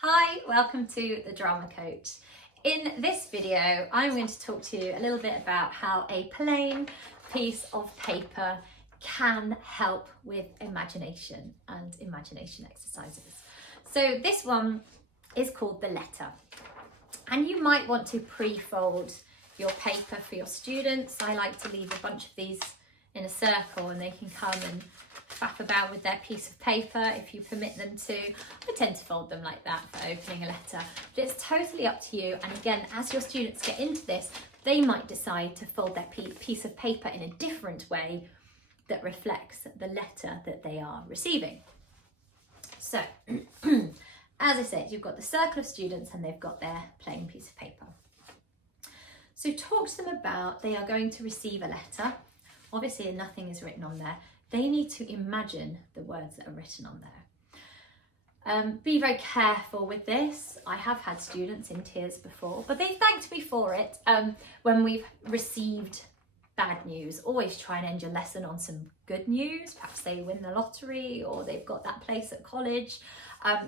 Hi, welcome to the Drama Coach. In this video, I'm going to talk to you a little bit about how a plain piece of paper can help with imagination and imagination exercises. So this one is called the letter. And you might want to pre-fold your paper for your students. I like to leave a bunch of these in a circle and they can come and faff about with their piece of paper if you permit them to. I tend to fold them like that for opening a letter, but it's totally up to you. And again, as your students get into this, they might decide to fold their piece of paper in a different way that reflects the letter that they are receiving. So, as I said, you've got the circle of students and they've got their plain piece of paper. So talk to them about they are going to receive a letter. Obviously, nothing is written on there. They need to imagine the words that are written on there. Be very careful with this. I have had students in tears before, but they thanked me for it when we've received bad news. Always try and end your lesson on some good news. Perhaps they win the lottery or they've got that place at college.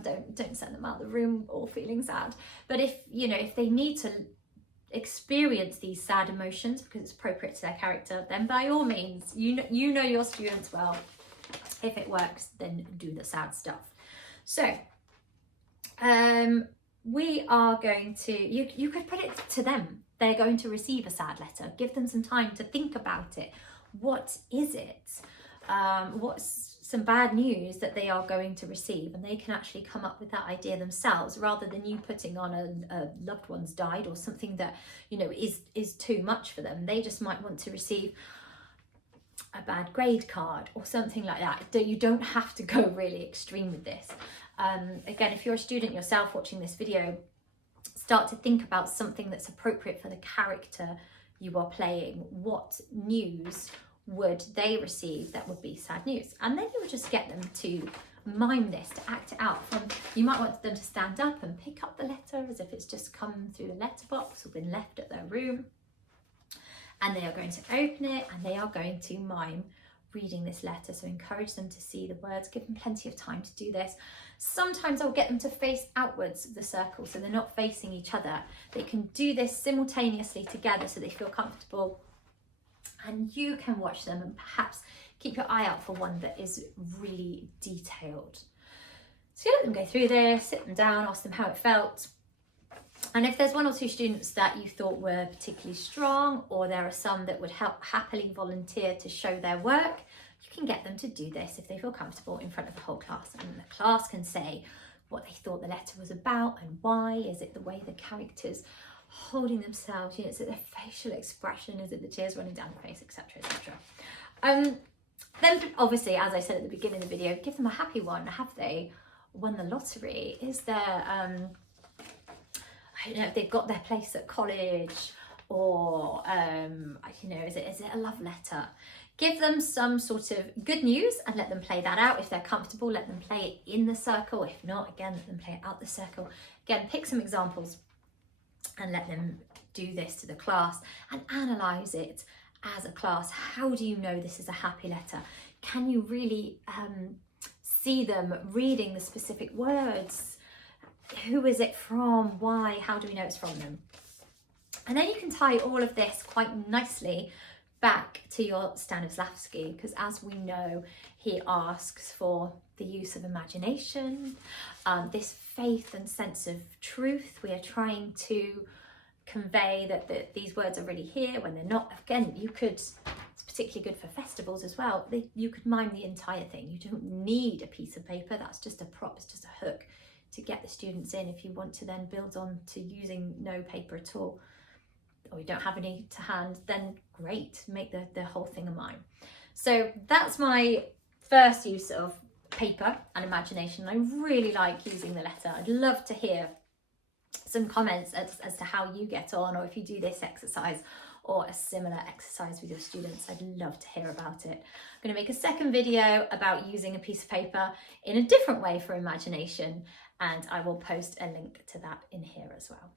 Don't send them out of the room all feeling sad. But if they need to experience these sad emotions because it's appropriate to their character, then by all means, you know your students well. If it works, then do the sad stuff. So we are going to, you could put it to them. They're going to receive a sad letter. Give them some time to think about it. What is it? What's some bad news that they are going to receive? And they can actually come up with that idea themselves rather than you putting on a loved one's died or something that is too much for them. They just might want to receive a bad grade card or something like that. You don't have to go really extreme with this. Again, if you're a student yourself watching this video, start to think about something that's appropriate for the character you are playing. What news would they receive that would be sad news? And then you would just get them to mime this, to act it out. You might want them to stand up and pick up the letter as if it's just come through the letterbox or been left at their room. And they are going to open it and they are going to mime reading this letter. So encourage them to see the words, give them plenty of time to do this. Sometimes I'll get them to face outwards of the circle so they're not facing each other. They can do this simultaneously together so they feel comfortable. And you can watch them and perhaps keep your eye out for one that is really detailed. So you let them go through this, sit them down, ask them how it felt. And if there's one or two students that you thought were particularly strong, or there are some that would happily volunteer to show their work, you can get them to do this if they feel comfortable in front of the whole class. And the class can say what they thought the letter was about and why. Is it the way the characters holding themselves, is it their facial expression, is it the tears running down the face, etc, etc. Then obviously, as I said at the beginning of the video, give them a happy one. Have they won the lottery? Is there I don't know if they've got their place at college, or is it a love letter? Give them some sort of good news and let them play that out. If they're comfortable, let them play it in the circle. If not, again, let them play it out the circle. Again, pick some examples and let them do this to the class and analyze it as a class. How do you know this is a happy letter? Can you really see them reading the specific words? Who is it from? Why? How do we know it's from them? And then you can tie all of this quite nicely back to your Stanislavski, because as we know, he asks for the use of imagination, this faith and sense of truth. We are trying to convey that these words are really here when they're not. Again, it's particularly good for festivals as well. You could mime the entire thing. You don't need a piece of paper. That's just a prop, it's just a hook to get the students in. If you want to then build on to using no paper at all, or you don't have any to hand, then great, make the whole thing a mime. So that's my first use of paper and imagination. I really like using the letter. I'd love to hear some comments as to how you get on, or if you do this exercise or a similar exercise with your students. I'd love to hear about it. I'm going to make a second video about using a piece of paper in a different way for imagination, and I will post a link to that in here as well.